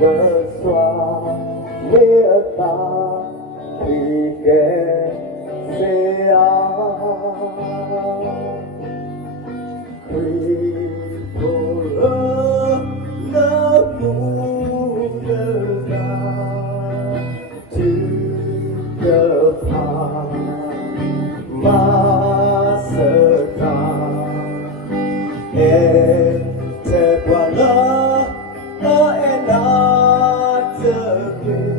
le soir, l'état, qui est, c'est à pour l'amour de l'âme, tu te prends ma star et te voilà et n'a te pris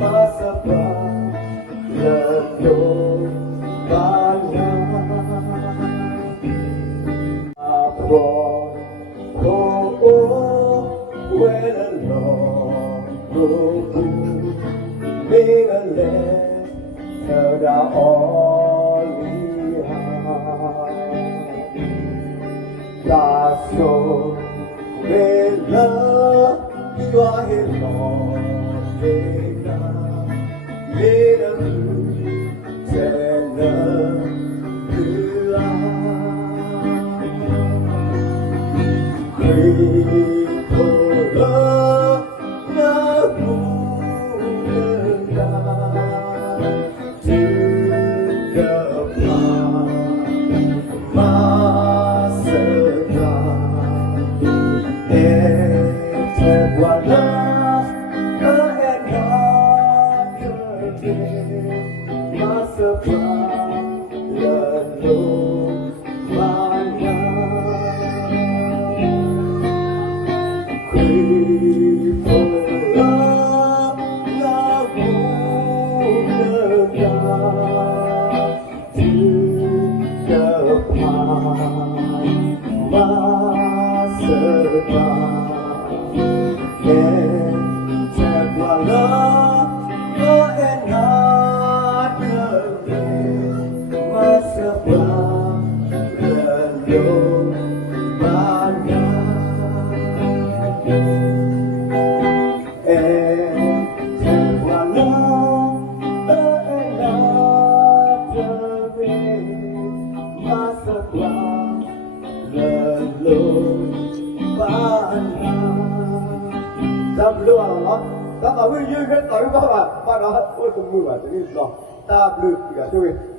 ma star le dos oh, when alone, make a letter that only has. That's so with love, you are his Lord, little tender, you are. Ta bleu,